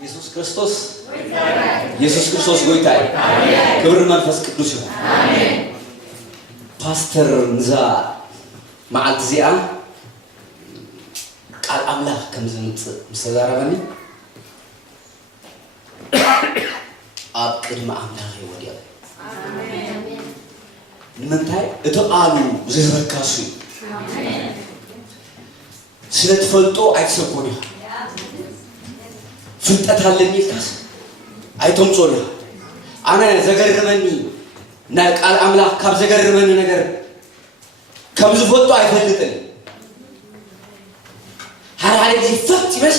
ኢየሱስ ክርስቶስ ጎይታይ ክብር መንፈስ ቅዱስ ይሁን አሜን ፓስተር ንዛ ማዓልት ዚኣ ቃል አምላክ ከምዝምጽ ምሰዛረበኒ ኣብ ቅድመ አምላክ ይወድያ አሜን ንምንታይ እቶ ቃሉ ዝዝበካሱ አሜን ስለተፈልጦ አይተሰኮኒ ፍልጠት አለኝ ካስ አይቶም ጾሪ አና ዘገረመኒ ና ቃል አምላክ ካብ ዘገረመኒ ነገር ከምዝ ፈልጦ አይፈልጥን ሃራይ ዲፈክት ይበስ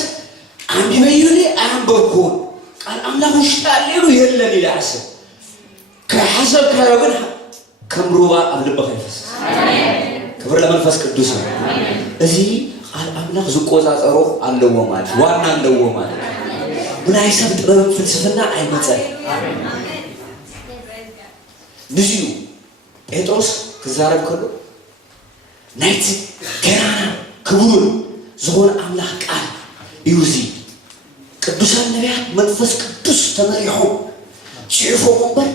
አንዲ በይኒ አንበርኩ ቃል አምላክ ውሽጣሌሉ የለን ይላስ ከሐሰብ ካዮግን ከምሩባ አብልበኸ ይፈስ አሜን ክብር ለመንፈስ ቅዱስ አሜን እዚ ቃል አምላክ ዝቆጻጸሮ አለው ማለት ዋና አለው ማለት ምን አይሰብ ጥበብ ፍልስፍና አይመጸን አሜን ንዚዩ ጴጥሮስ ከዛረብ ከሎ ናይት ገናና ክቡር ዝሆን አምላክ ቃል ይውዚ ቅዱሳን ነቢያት መንፈስ ቅዱስ ተመሪሑ ጽፎ ወንበር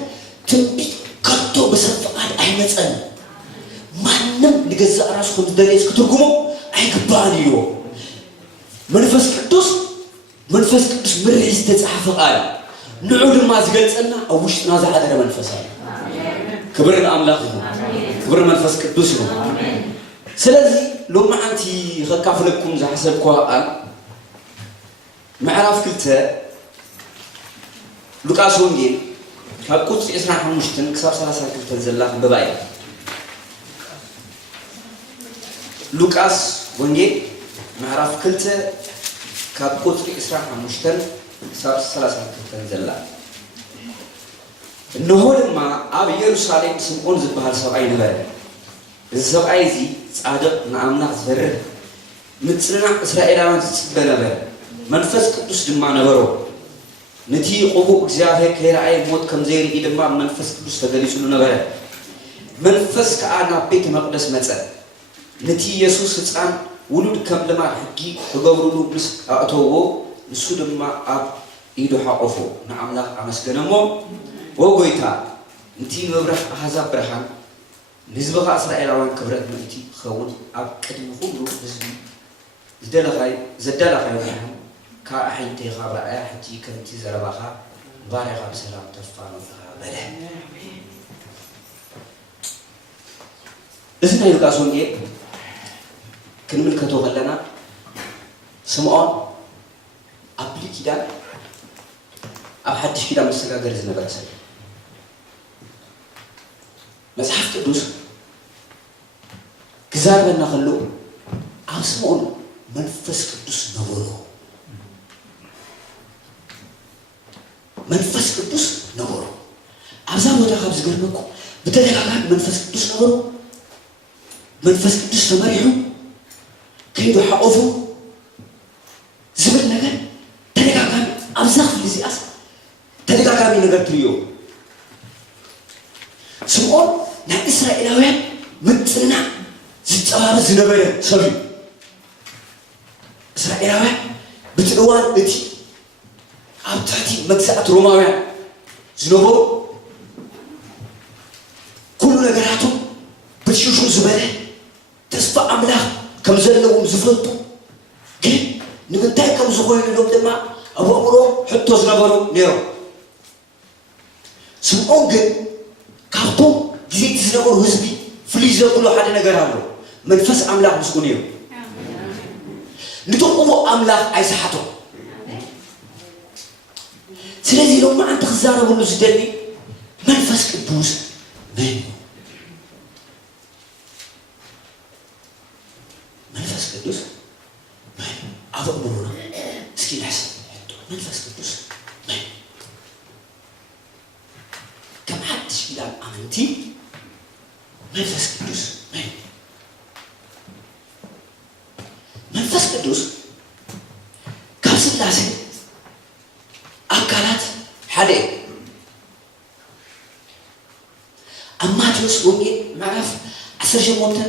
ትንቢት ከቶ በሰፈቃድ አይመጸን ማንም ሊገዛ ራሱ ኮንደሬስ ክትርጉሞ አይገባልዮ መንፈስ ቅዱስ ምርስ ተጻፈ ቃል ንዑድ ማ ዝገልጸና አውሽና ዘሐደረ መንፈስ አለ ክብር ለአምላክ ይሁን ክብር መንፈስ ቅዱስ ይሁን አሜን ስለዚህ ሎማዓንቲ ከካፍለኩም ዘሐሰብኳ ቃል ምዕራፍ 2 ሉቃስ ወንጌል ካብ ቁጥር 25 ክሳብ 32 ዘላ በባይ ሉቃስ ወንጌል ምዕራፍ 2 ካብ ቁጥር 25 ክሳብ 32 ዘላ እነሆ ድማ ኣብ ኢየሩሳሌም ስምዖን ዝበሃል ሰብኣይ ነበረ እዚ ሰብኣይ እዚ ጻድቕ ንኣምላኽ ዝፈርህ ምጽናዕ እስራኤላውያን ዝጽበ ነበረ መንፈስ ቅዱስ ድማ ነበሮ ነቲ ቅቡእ እግዚአብሔር ከይረኣየ ሞት ከም ዘይርኢ ድማ መንፈስ ቅዱስ ተገሊጹሉ ነበረ መንፈስ ከዓ ናብ ቤተ መቅደስ መጸ ነቲ ኢየሱስ ህፃን ውሉድ ከም ልማድ ሕጊ ክገብሩሉ ምስ ኣእተውዎ ንሱ ድማ ኣብ ኢዱ ሓቆፎ ንኣምላኽ ኣመስገነሞ ወጎይታ ነቲ መብረኽ ኣሕዛብ ብርሃን ንህዝብኻ እስራኤላውያን ክብረት ምእንቲ ክኸውን ኣብ ቅድሚ ኩሉ ህዝቢ ዘዳለኻዮ ብርሃን ካብ ኣሕንተይኻ ብረኣያ ሕጂ ከምቲ ዘረባኻ ባርያኻ ብሰላም ተፋኖትኻ በለ እዚ ናይ ሉቃስ ወንጌል ክንምልከቶ ከለና ስምዖን ኣብ ብሉይ ኪዳን ኣብ ሓድሽ ኪዳን መሰጋገሪ ዝነበረ ሰብ መጽሐፍ ቅዱስ ክዛረበና ከሎ ኣብ ስምዖን መንፈስ ቅዱስ ነበሮ መንፈስ ቅዱስ ነበሮ ኣብዛ ቦታ ካብ ዝገርመኩ ብተደጋጋሚ መንፈስ ቅዱስ ነበሮ መንፈስ ቅዱስ ተመሪሑ ከይዱ ሓቆፉ ዝብል ነገር ተደጋጋሚ ኣብዛ ክፍሊ እዚኣስ ተደጋጋሚ ነገር ትሪዮ ስምዖን ናይ እስራኤላውያን ምጽናዕ ዝጸባበ ዝነበረ ሰብ እዩ እስራኤላውያን ብትእዋን እቲ ኣብ ትሕቲ መግዛእቲ ሮማውያን ዝነበሩ ኩሉ ነገራቶም ብሽሹ ዝበለ ተስፋ ኣምላኽ ከም ዘለዎም ዝፈልጡ ግን ንምንታይ ከም ዝኾይኑሎም ድማ ኣብ ኣእምሮኦም ሕቶ ዝነበሩ ነይሮም ስምዖን ግን ካብቶም ግዜቲ ዝነበሩ ህዝቢ ፍልይ ዘብሎ ሓደ ነገር ኣሎ መንፈስ ኣምላኽ ምስኡ ነይሩ ንትቕዎ ኣምላኽ ኣይሰሓቶም ስለዚህ ሎማ አንተ ክዛረብሉ ዝደሊ መንፈስ ቅዱስ ምን መንፈስ ቅዱስ ምን አበምሩና እስኪ ናስብ መንፈስ ቅዱስ ምን ከም ሓድሽ ኪዳን ኣመንቲ መንፈስ ቅዱስ ምን መንፈስ ቅዱስ ካብ ስላሴ አካላት ሓደ አማቴዎስ ወንጌል ምዕራፍ 18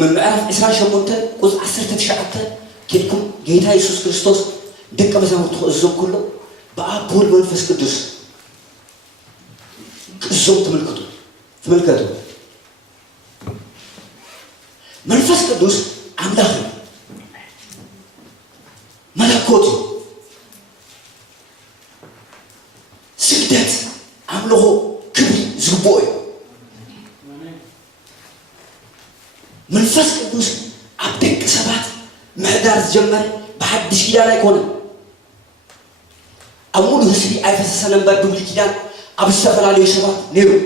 ምዕራፍ 28 ቁጥር 19 ኬልኩም ጌታ ኢየሱስ ክርስቶስ دك مثلا تخزم كله بأبول منفس قدوس الزوم تملكته منفس قدوس عملاق ملكوته سجدت عمله كبير زبوي منفس قدوس عبدك سبات معدار جمر بحدش كده لا يكون أمور هسري أيفس سلام بدو بالكيان أبستفر عليه سبات نيرو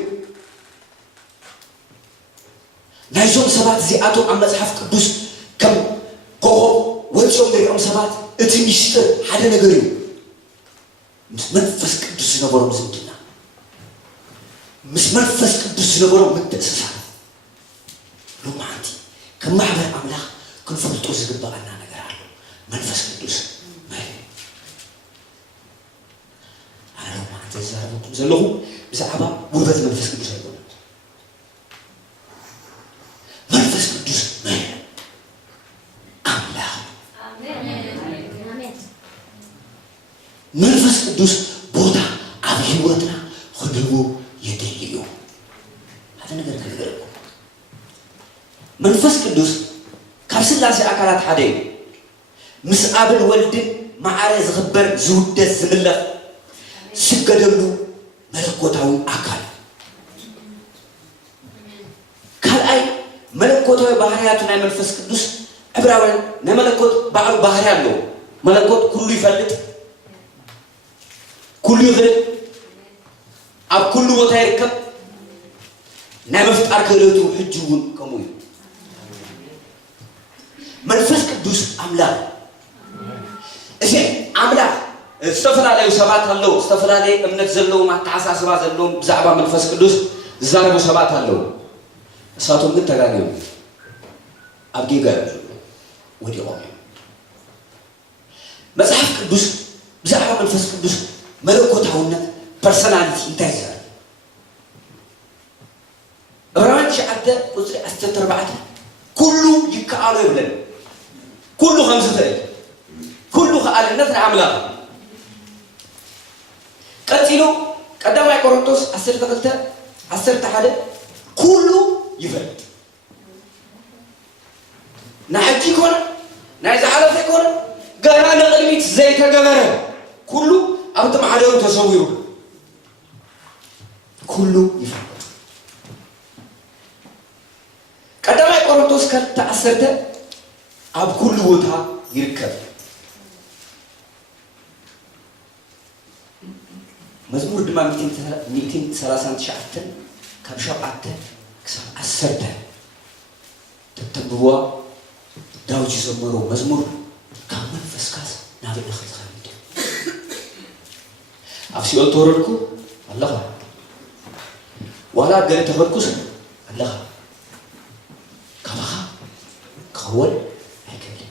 نايزون سبات زياتو عم مصحف قدوس كم قوه وجههم دريهم سبات اتميشتر حدا نغيرو منفس قدوس نبرم زمتنا مش منفس قدوس نبرم متأسسا لو ما عندي كم محبر أملاك كن فلتو زغبا أنا نغيرالو منفس قدوس مالي أنا لو ما عندي زاربكم زلهم بزعبا وربت منفس قدوس هيقول منفس قدوس مالي أملاك منفس قدوس بوتا عبي وطنا خدمو يدليو هذا نقدر كذلك منفس قدوس كارس الله سي أكالات حدي مسعب الولد معارض غبر زود الزملة سجدلو ملكوتاوي أكال قال أي ملكوتاوي بحرياتنا منفس قدوس عبراوين نملكوت بعض بحريات له ملكوت كله يفلت كل يغرب أب كل وتا يركب نمفت أركلته حجون كموي منفس قدوس أملاك إذا أملاك استفر عليه سبات هلو استفر عليه أمنك زلوا ما تعسى سبات زلوا زعبا منفس قدوس زاربوا سبات هلو ساتهم من تغانيهم أبقي قال ودي قومي مصحف قدوس زعبا منفس قدوس ملكوتاونا personality انتهى برانش عدة قصر أستتر بعده كله يكعله يبلن كله خمسة ثلاثة كله خال الناس عملاق قتلوا قدام يا كورنثوس أسرت ثلاثة أسرت حدا كله يفلت نحكي كورا نعيز على فكورا قرانا قلبي زي كجبرة كله أنتم عدو تصويره كله يفهم قدام كورنثوس كان تأثرت أب كل وتها يركب مزمور دم 230 شعتن كبشبعت أثرت تتبوا داوود يزمروا مزمور كمان فسكاس نابل أخذ خالد أفسيول تورلكو الله ولا قال تفركوس الله كبخا كول هكذا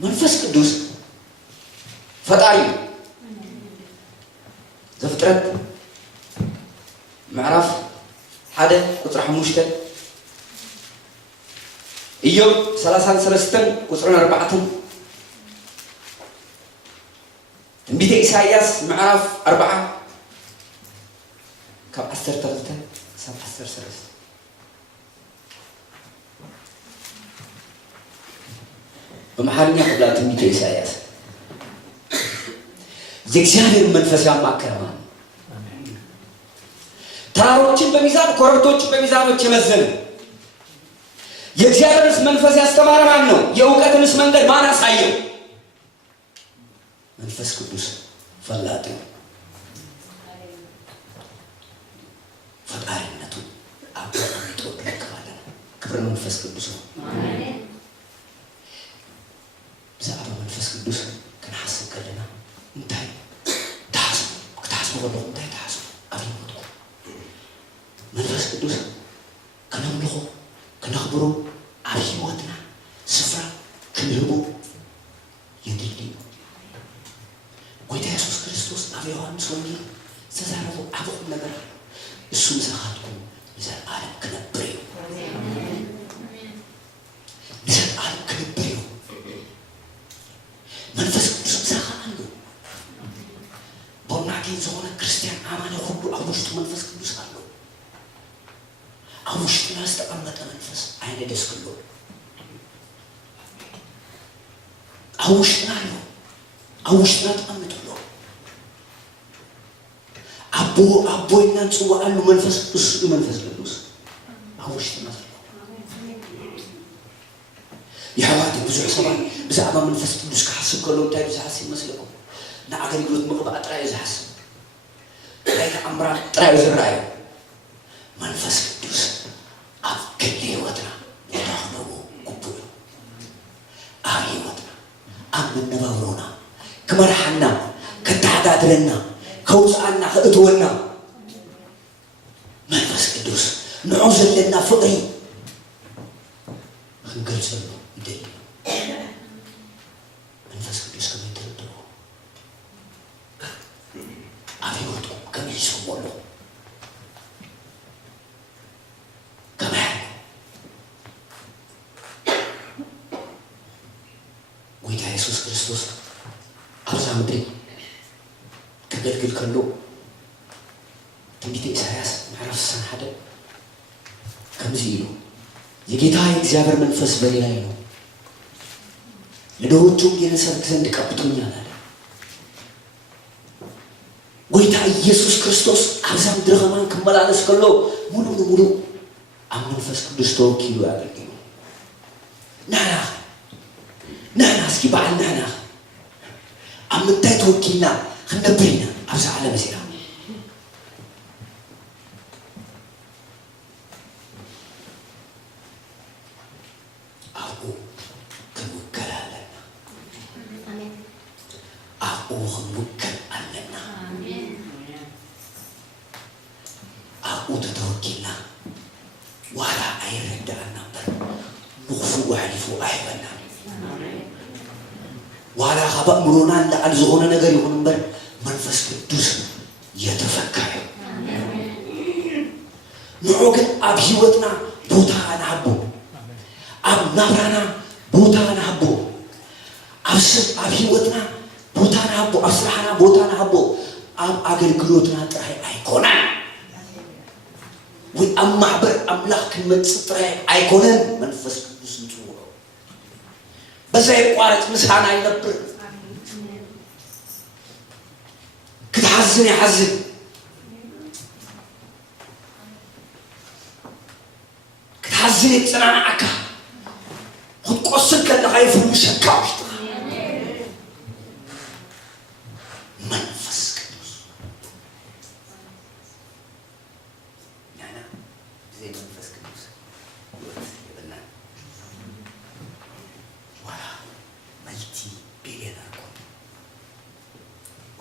منفس قدوس فطاري زفترت معرف حدا قطر حموشته إيوب 33 قطر 4 تنبيت إساياس معرف 4 كم 10 3 7 10 3 بمحلنا قبل تنبيت إساياس زكزيانير منفس يا ماكرمان تراروችን በሚዛን ኮረብቶችን በሚዛኖች የመዘነ የእግዚአብሔርስ መንፈስ ያስተማረ ማን ነው? የእውቀትንስ መንገድ ማን አሳየው? መንፈስ ቅዱስ ፈላጥ ፈጣሪነቱ አባቱ ተከባለ ክብር መንፈስ ቅዱስ ነው። አሜን። ዛሬ መንፈስ ቅዱስ ከናስብ ከለና እንታይ ታስቡ ወደ እንታይ ታስቡ አብይቱ መንፈስ ቅዱስ ከነምልኾ ከነኽብሮ ኣብ ህይወትና ስፍራ ክንህቦ የድልዩ ጌታ ኢየሱስ ክርስቶስ ኣብ ዮሐንስ ወንጌል ዝተዛረቦ ዓብይ ነገር ኣሎ። እሱ ምሳኻትኩም ንዘለዓለም ክነብር እዩ። ንዘለዓለም ክነብር እዩ። መንፈስ ቅዱስ ምሳኻ መንፈስ ቅዱስ አለው አውሽጥና አስተቀመጠ መንፈስ አይነ ደስ ብሎ አውሽጥና ነው አውሽጥና ተቀመጠ አቦ እናንጽዋ አሉ መንፈስ ቅዱስ አውሽጥና የሐዋርያት ብዙ ሰባን ብዛዕባ መንፈስ ቅዱስ ካስብ ከሎ እንታይ ዝሓስብ ይመስለኩም ንአገልግሎት ምቕባእ ጥራይ ዝሓስብ ናይ ተኣምራት ጥራይ ዝረአዩ መንፈስ ቅዱስ ኣብ ግሊ ህይወትና ንረኽበዎ ግቡእ እዩ ኣብ ህይወትና ኣብ መነባብሮና ክመርሓና ከተሓዳድረና ከውፅኣና ክእትወና መንፈስ ቅዱስ ንዑ ዘለና ፍቕሪ ክንገልፀሉ ይደሊ መንፈስ ቅዱስ ከመይ ትርድኦ ኣብ ህይወትኩም ከመይ ይሰምዖ ከመይ ጎይታ ኢየሱስ ክርስቶስ ኣብዛ ምድሪ ከገልግል ከሎ ትንቢተ ኢሳያስ ምዕራፍ 61 ከምዚ ኢሉ የጌታ የእግዚአብሔር መንፈስ በእኔ ላይ ነው ለድሆቹም የንሰብክ ዘንድ ቀብቶኛል አለ። ጎይታ ኢየሱስ ክርስቶስ ኣብዛ ምድሪ ኸማን ክመላለስ ከሎ ሙሉ ለሙሉ ኣብ መንፈስ ቅዱስ ተወኪሉ ያገልግሉ። ናና እስኪ በዓል ናና ኣብ ምንታይ ተወኪልና ክንነብር ኢና ኣብዛ ዓለም እዚኣ ዋላ በእምሮና ለአል ዝኾነ ነገር ይሁን እንበር መንፈስ ቅዱስ የተፈካዩ ንዑ ግን ኣብ ህይወትና ቦታ ንሃቦ ኣብ ናብራና ቦታ ንሃቦ ኣብ ህይወትና ቦታ ንሃቦ ኣብ ስራሕና ቦታ ንሃቦ ኣብ ኣገልግሎትና ጥራይ ኣይኮነን ወይ ኣብ ማሕበር ኣምላኽ ክንመፅእ ጥራይ ኣይኮነን መንፈስ ቅዱስ ንፅውዖ በዛ የቋረጥ ምሳና ይነብር ክትሓዝን ይሓዝን ክትሓዝን የፅናንዓካ ክትቆስል ከለኻ ይፍርምሸካ ውሽጥኻ መንፈስ ቅዱስ ናና ዘይ መንፈስ ቅዱስ ህይወት የበላን ዋላ መልቲ ቢሊዮነር ኮ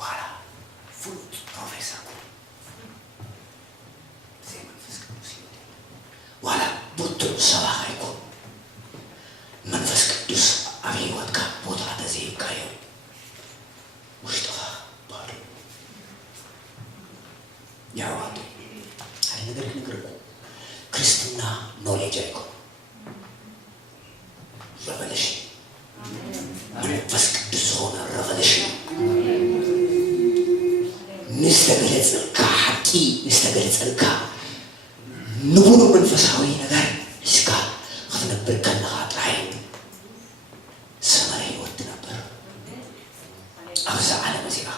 ዋላ ፍሉጥ ፕሮፌሰር ኮ ዘይ መንፈስ ቅዱስ ህይወት ዋላ ብቱዕ ሰባኻይ ኮ መንፈስ ቅዱስ ኣብ ህይወትካ ቦታ ተዘይብካዮ ውሽጥኻ ባዶ ያዋጡ ሓደ ነገር ክንገርኩ ክርስትና ኖሌጅ ኣይኮን ሬቨሌሽን መንፈስ ቅዱስ ዝኾነ ሬቨሌሽን ንዝተገለፀልካ ሓቂ ንዝተገለፀልካ ንቡሩ መንፈሳዊ ነገር ሒዝካ ክትነብር ከለኻ ጥራይ ሰማይ ህይወት ትነብር ኣብዛ ዓለም እዚኣ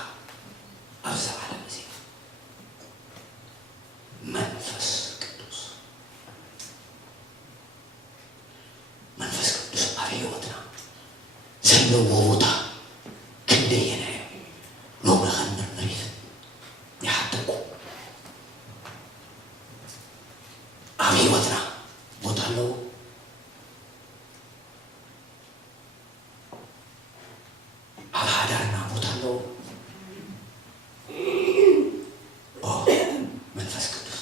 መንፈስ ቅዱስ ኣብ ህይወትና ዘለዎ ቦታ ክንደየና እዩ ሎሚ ኸንመርመር ይሓተኩ ኣብ ህይወትና ቦታ ኣለዎ ኣብ ሃዳርና ቦታ ኣለዎ መንፈስ ቅዱስ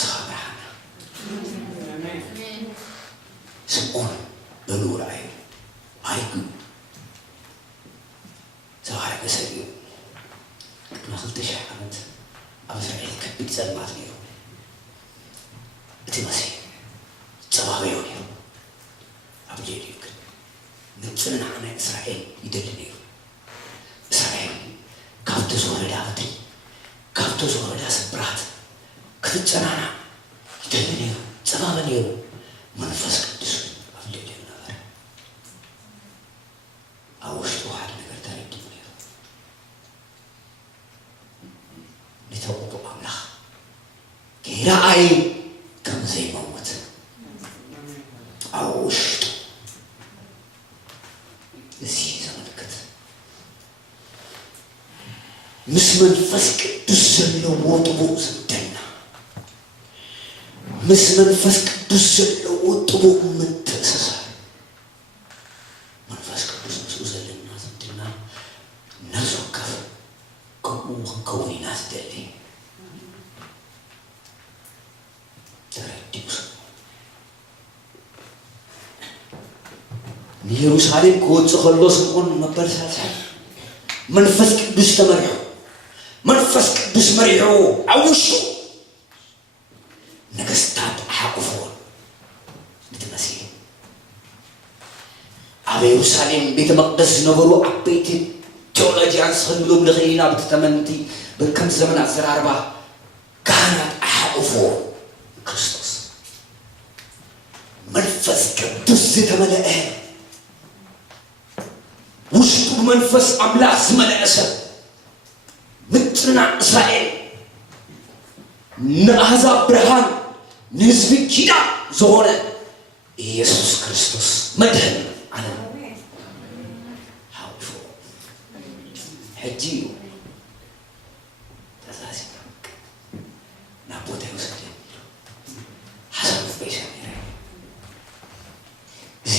ስኻብርሃና ስምዖን በልዑል እዩ ኣይጉ ዝተባረከ ሰብ እዩ ቅድሚ 2000 ዓመት ኣብ እስራኤል ከቢድ ፀልማት ነይሩ እቲ መሲሕ ፀባበዮ ነይሩ ኣብ ሌልዩ ግን ምፅንናዕ ናይ እስራኤል ይደሊ ነይሩ እስራኤል ካብቲ ዝወረዳ በትሪ ካብቲ ዝወረዳ ስብራት ክፍጸናና ይደልኔ ጸባበኔው መንፈስ ቅዱስ አፍለለ ነበር አውሽቶ ሓደ ነገር ታሪክ ነው ለተቆጡ አምላክ ጌራአይ ከምዘይ መሞት አውሽቶ እዚህ ዘመልከት ምስ መንፈስ ቅዱስ ዘለው ወጥቦ ዝደና ምስ መንፈስ ቅዱስ ዘለው ወጥቦ ምትሰሳ መንፈስ ቅዱስ ምስ ዘለና ዝደና ነዝከፍ ከውኒና ዝደሊ ተረዲስ ኢየሩሳሌም ከወጽ ከሎ ስቆን መበርሳሳ መንፈስ ቅዱስ ተመርሑ መንፈስ ቅዱስ መሪሑ አውሹ ነገስታት አሐቁፎ ልትመሲ አብ ኢየሩሳሌም ቤተ መቅደስ ነበሩ አበይት ቴዎሎጂያን ሰንዶም ለኸይና በተተመንቲ በከም ዘመን አዘራርባ ካህናት አሐቁፎ ክርስቶስ መንፈስ ቅዱስ የተመለአ ውስጡ መንፈስ አምላክ ዝመለአሰ ምጥና እስራኤል ነአሕዛብ ብርሃን ንህዝብ ኪዳን ዝኾነ ኢየሱስ ክርስቶስ መድህን ዓለም ሓዊፉ ሕጂ ተዛዚና ናብ ቦታ ይወሰድ ሓሳብ በይሰሚረ እዚ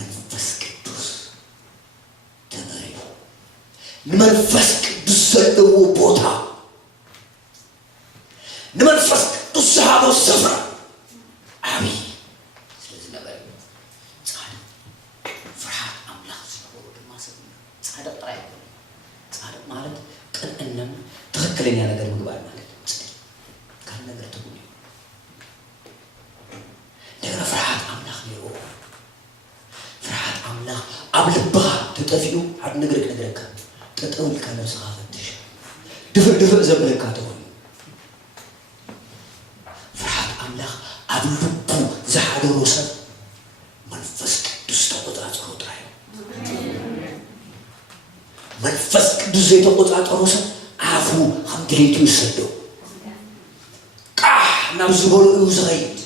መንፈስ ቅዱስ ተመሪሑ ንመንፈስ ቅዱስ ዘለዎ ቦታ ንመንፈስ ቅዱስ ዝሃበው ስፍራ ዓብይ ስለዚህ ነበር ጻድቅ ፍርሃት አምላክ ዝነበሩ ድማ ሰብ ጻድቅ ጥራይ ጻድቅ ማለት ቅንዕናን ትክክለኛ ነገር ምግባር ማለት ካል ነገር ትጉኝ ነገር ፍርሃት አምላክ ነው ፍርሃት አምላክ ኣብ ልብኻ ተጠፊኡ ሓደ ነገር ክነግረካ ተጠውል ከነብስኻ ፈትሽ ድፍእ ዘብለካ ተሆን ፍርሃት አምላክ ኣብ ልቡ ዝሓደሮ ሰብ መንፈስ ቅዱስ ተቆጣጠሮ ጥራይ መንፈስ ቅዱስ ዘይተቆጣጠሮ ሰብ አፉ ከም ድሌቱ ይሰዶ ቃሕ ናብ ዝበሎ እዩ ዝኸይድ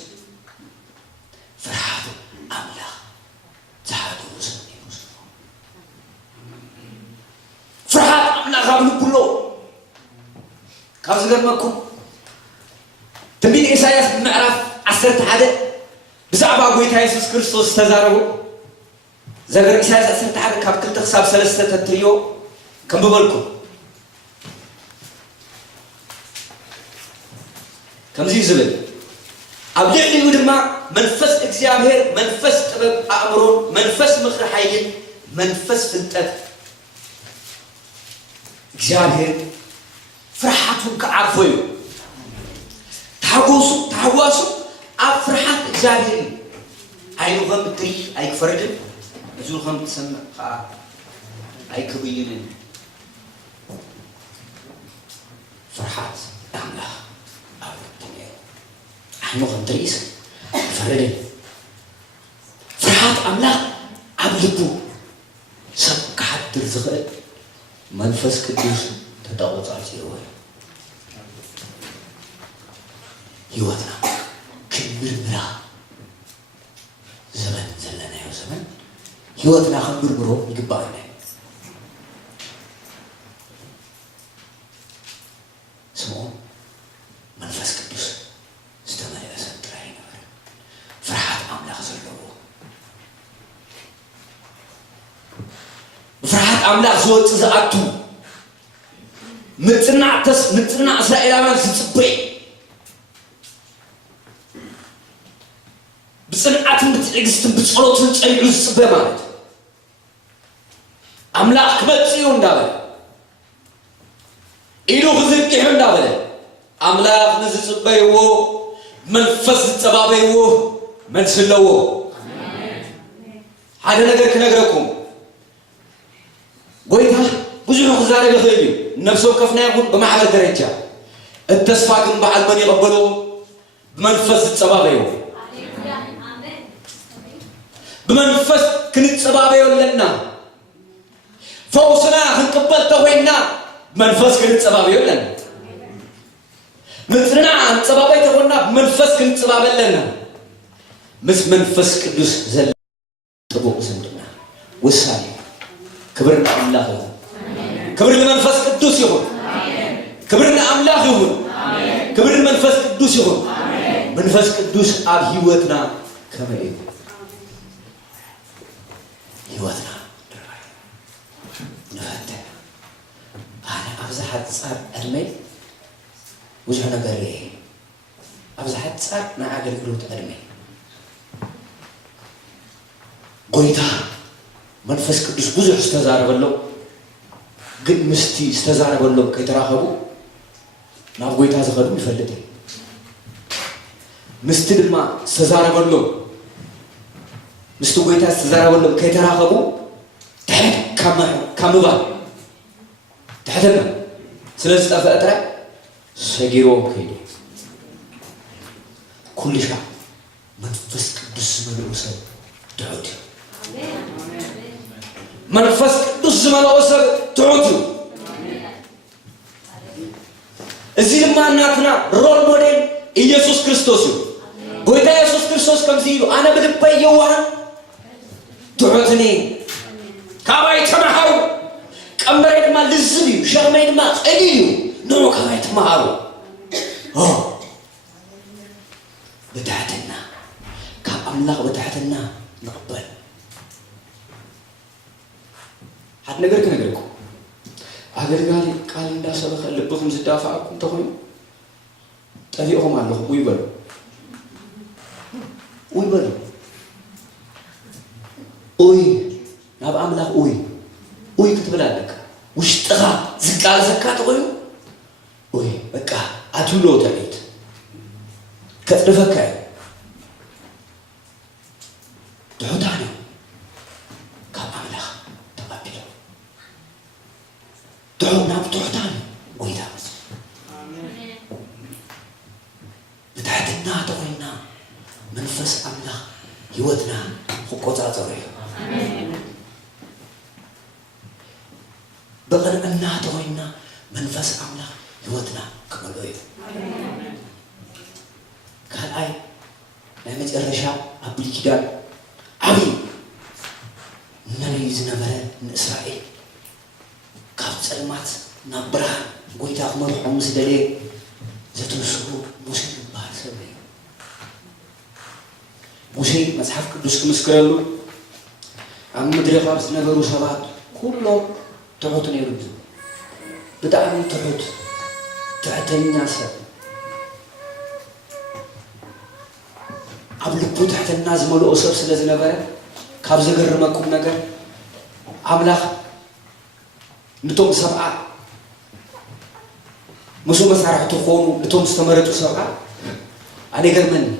ፍርሃት አምላክ ዝሓደሮ ሰብ ፍርሃት አምላክ ኣብ ልቡሎ ካብ ዝገርመኩም ትንቢት ኢሳይያስ ምዕራፍ 11 ብዛዕባ ጎይታ ኢየሱስ ክርስቶስ ተዛረቡ ዘገር ኢሳይያስ 11 ካብ 2 ክሳብ 3 ተትዮ ከንብበልኩም ከምዚ ዝብል ኣብ ልዕሊኡ ድማ መንፈስ እግዚአብሔር መንፈስ ጥበብ አእምሮ መንፈስ ምክር ኃይል መንፈስ ፍልጠት እግዚአብሔር ፍርሃቱን ከዓርፎዩ ታጓሱ ኣብ ፍርሃት እግዚአብሔር አይኑ ከም ትይ አይክፈርድን እዙ ከም ትሰምዕ ከዓ አይክብይንን ፍርሃት አምላክ ኣብ ልብነ አይኑ ከም ትይስ አይክፈርድን ፍርሃት አምላክ ኣብ ልቡ ሰብ ክሓድር ዝኽእል መንፈስ ቅዱስ ተጠቆጻጽዮ ህይወትና ክምርምራ ዘመን ዘለናዮ ዘመን ህይወትና ከምርምሮ ይግባአና ስምዖን መንፈስ ቅዱስ ዝተመለአ ሰብ ጥራይ ነበር ፍርሃት አምላክ ዘለዎ ፍርሃት አምላክ ዝወፅእ ዝኣቱ ምፅና እስራኤላውያን ዝፅበይ بصنعة بتعجزت بتصلوت الشريع السبمات أملاك بتصيون دابل إلو خزق يهم دابل أملاك نزل سبيو من فز تبابيو من سلو هذا نقدر كنقرأكم قويتها بزيو خزاري بخيلي نفسه كفنا يقول بمعنى الدرجة التسفاق بعد من يقبلوا بمنفس تصبابيو بمنفس كنتصبابيو لنا فوسنا هنقبل توينا بمنفس كنتصبابيو لنا مترنا تصبابي تونا بمنفس كنتصبابل لنا مس منفس قدوس زل طبوق سندنا وسالي كبرنا الله يهون كبرنا منفس قدوس يهون كبرنا أملاك يهون كبرنا منفس قدوس يهون منفس قدوس أب هيوتنا كما يهون هيوتنا نفتح أنا أبزحت صار أدمي وجهنا قريه أبزحت صار نعقل قلوت أدمي قويتا منفس قدوس بزح استزارب له قد مستي استزارب له كي تراخبوا ناب قويتا زخدو يفلتي مستي دما استزارب له مستو قويتا استزارب له كي تراخبوا تحت كامبا تحتنا سلسة أفأترى سجيرو كيدي كل شيء منفس قدوس ملوسر تعود منفس قدوس ملوسر تعود እዚህ ማናትና ሮል ሞዴል ኢየሱስ ክርስቶስ ነው ጎይታ ኢየሱስ ክርስቶስ ከምዚሉ አነ በልባይ የዋህ ትዑትኒ ካባይ ተማሃሩ ቀምበሬድማ ልዝብዩ ሸርሜድማ ጸልዩ ኖ ካባይ ተማሃሩ በታህትና ከአምላክ በታህትና نقبل حد ነገር ከነገርኩ አገልጋሊ ቃል እንዳሰበከ ልብኩም ዝዳፋኩም ተሆኑ ጠቢኦም አለሁ ወይበሉ ኦይ ናብ አምላክ ኦይ ክትብላለክ ውሽጥኻ ዝቃል ዘካት ቆዩ ኦይ በቃ አትሎ ተቤት ከጥፈከ دعوتاني كأملاك تقبله دعونا بدعوتاني وإذا بتحتنا توينا منفس أملاك هيوتنا حقوقات زوري بقر أننا توينا منفس أملاك هيوتنا كملوي قال أي نعمة الرشاء أبلي كدان أبي نريز نبرة إسرائيل كاب سلمات نبرة قويت أخمر حمص دليل زتنسو موسى بار سبي موسى مصحف قدوس كمسكرلو أم مدري خابس نبرو سبات كله تعوتني يربز بتعمل تعتني ناس أبلغ تحت الناس ملو أسر سلزنا نبرة كابز غرمكم نجار أملاك نتوم سبعة مسوم مسارح تخون نتوم استمرت سبعة أنا قرمن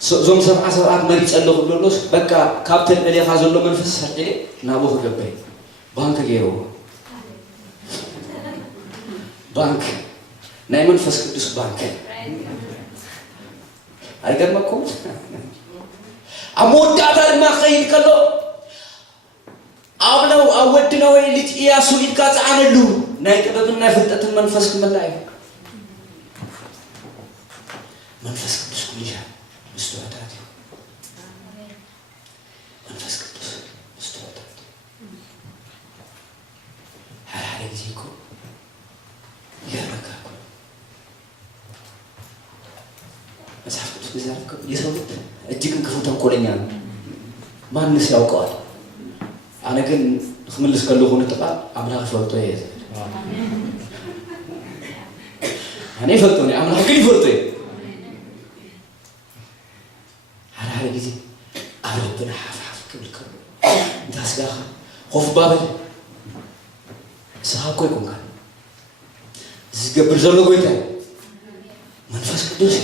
زوم سبعة مريض الله بلوس بقى كابتن اللي خازن له منفس سرقة نابوه قبي بانك جيرو بانك نايمن فسك دوس بانك አይገርምኩም አሞዳታል ማኸይድ ከሎ አብለው አወድነው ልጅ ኢያሱ ይድቃጽ አነሉ ናይ ጥበብና ፍልጠትን መንፈስ ከመላይ መንፈስ ቅዱስ ኩልሻ ምስተዋታት መንፈስ ቅዱስ ምስተዋታት ሀራሪ ዚኮ ያረካኩ መጽሐፍ ቅዱስ bizarre የሰው ልብ እጅግ ክፉ ተንኮለኛ ነው ማንስ ያውቀዋል አነ ግን خملስ ከለው ሆነ ተቃ አምላክ ፈርቶ ይያዝ አኔ ፈርቶ ነው አምላክ ግን ፈርቶ አራረ ጊዜ አረብና ሐፋፍ ከልከ እንዳስጋኻ ሆፍ ባብል ሰሃኮ ይቆንካ ዝገብር ዘሎ ጎይታ መንፈስ ቅዱስ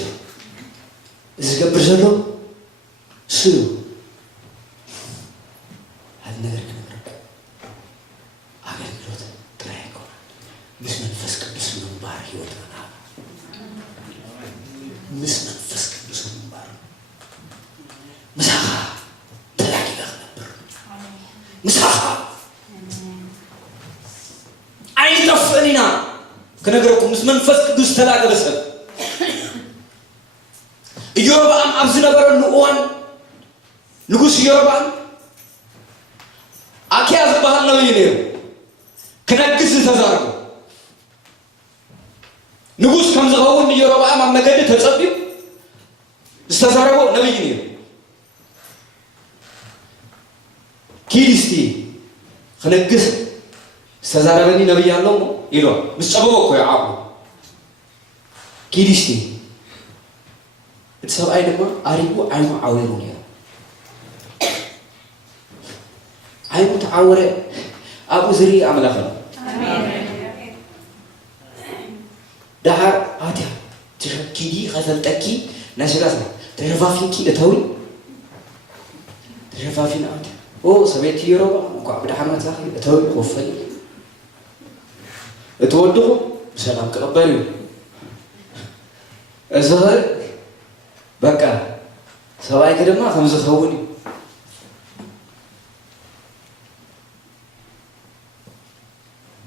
ዝገብር ዘሎ ስሉ هذا ነገር ከነገርኩ አገልግሎት ጥራይ ይቆራል ምስ መንፈስ ቅዱስ መንባር ይወጣና ምስ መንፈስ ቅዱስ ምንባር ምሳኻ ተላቂኻ ነበር ምሳኻ አይጠፍእኒና ከነገረኩም ምስ መንፈስ ቅዱስ ተላቀበ ሰብ ኢዮርብዓም ኣብ ዝነበረሉ እዋን ንጉስ ኢዮርብዓም አኪያ ዝበሃል ነብይ ነይሩ ክነግስ ተዛረቡ ንጉስ ከም ዝኸውን ኢዮርብዓም ኣብ መገዲ ተጸቢብ ዝተዛረበ ነብይ ነይሩ ኪሪስቲ ክነግስ ዝተዛረበኒ ነብይ አለው ኢሎ ምስ ጸበቦ እኮ ያዓቡ ኪሪስቲ እቲ ሰብኣይ ድማ ኣሪጉ ዓይኑ ዓዊሩ ነይሩ ዓይኑ ተዓወረ ኣብኡ ዝርኢ ኣምላኽ ነው دهار هاتيا تشكيدي خفلتكي ناشراسنا تشفافينكي اتوي تشفافين هاتيا او سبيتي يروبا مكو عبد الحمد زاخي اتوي خوفلي اتودو بسلام كقبلوا الزهر بقى سواي كدما خمس خوني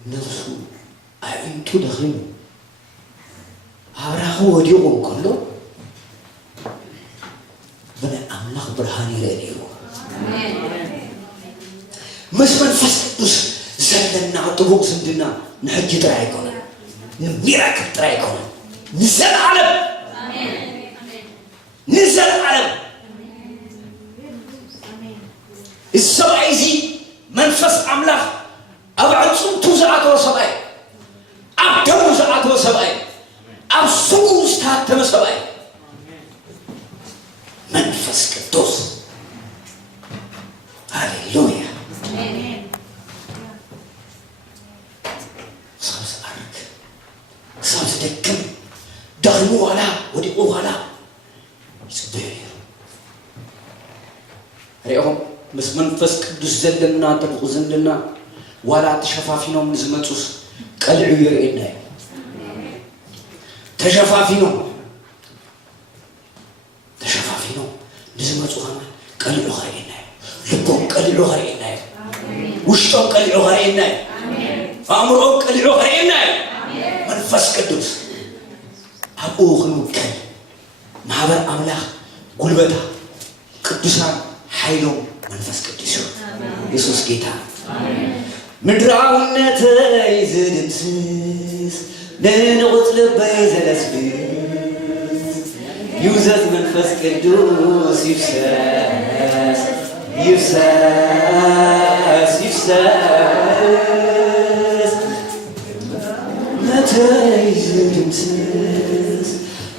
نفسه أنتو دخلوا هراهو وديوم كله من أملاك برهاني رأيو مش من فسدوس زلنا عطبوق سندنا نحجي ترايكونا نميرك ترايكونا نزل علم نزل علم السبعيزي منفس أملاك أبعدهم توزعات وسبعي أبدو توزعات وسبعي أبسوس تاتم سبعي منفس قدوس هاليلويا صار أرك صار دكم دغمو على ودقو على يسبير ريهم بس منفس قدوس زلنا تبغو زلنا ولا تشفافينو من زمتوس قلعو يرئينا تشفافينو نزمتو خانا قلعو غرئينا لبو قلعو غرئينا وشتو قلعو غرئينا أمرو قلعو غرئينا منفس قدوس أبو خنوكل معبر أملاك قلبتا قدوسان حيلو منفس قدوس يسوس جيتا مدراونة يزدمسس ننغط لبي زلسبس يوزد منفس قدوس يفسس يفسس يفسس متى يزدمسس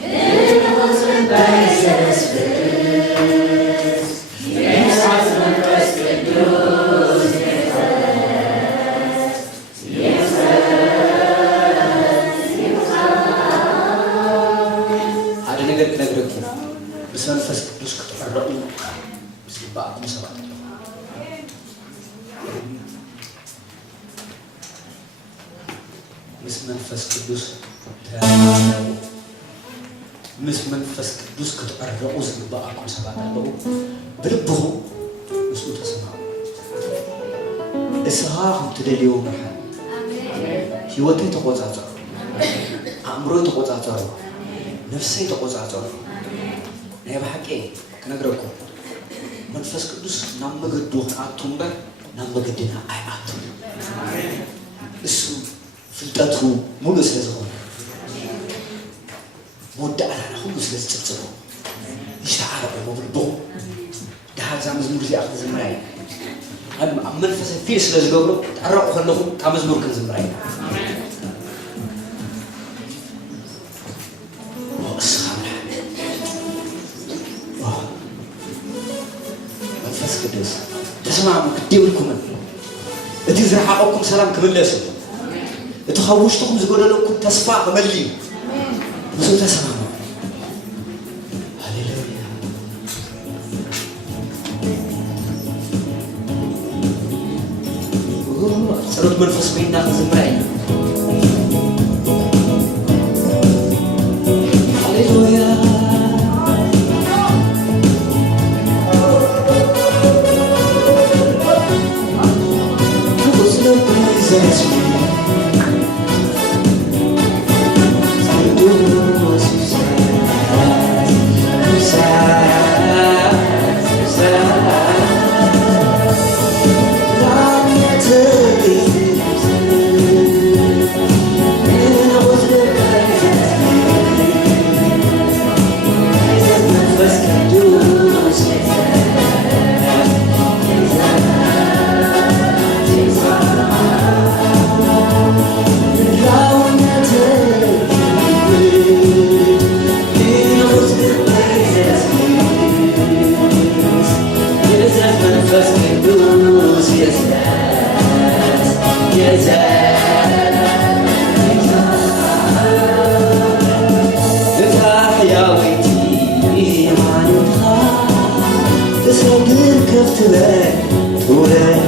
ننغط لبي زلسبس يوزد منفس قدوس بس منفس قدوس كتقرؤوا بس بعضكم سبعة بس منفس قدوس مس منفس قدوس كتقرؤوا بس بعضكم سبعة بلبهم بس تسمعوا إسهاهم تدليوا محل هيوتي تقوزاتر أمرو تقوزاتر نفسي تقوزاتر ناي بحكي كنقرأكم منفس قدوس نام مقدوه عطومبر نام مقدنا أي عطوم اسو فلتاتو مولوس لزغون مودة على نخلص لزغون يشتعر بمبردو ده هذا مزمور زي أخذ زمرين منفس فيس لزغون تعرقوا خلقوا كمزمور كن زمرين تسمعوا كديولكم اتي زرحاقكم سلام كملسوا اتخوشتكم زغدلكم تسفا مليو بس تسمعوا هاليلويا صرت منفس بيننا زمرين هاليلويا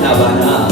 Abana,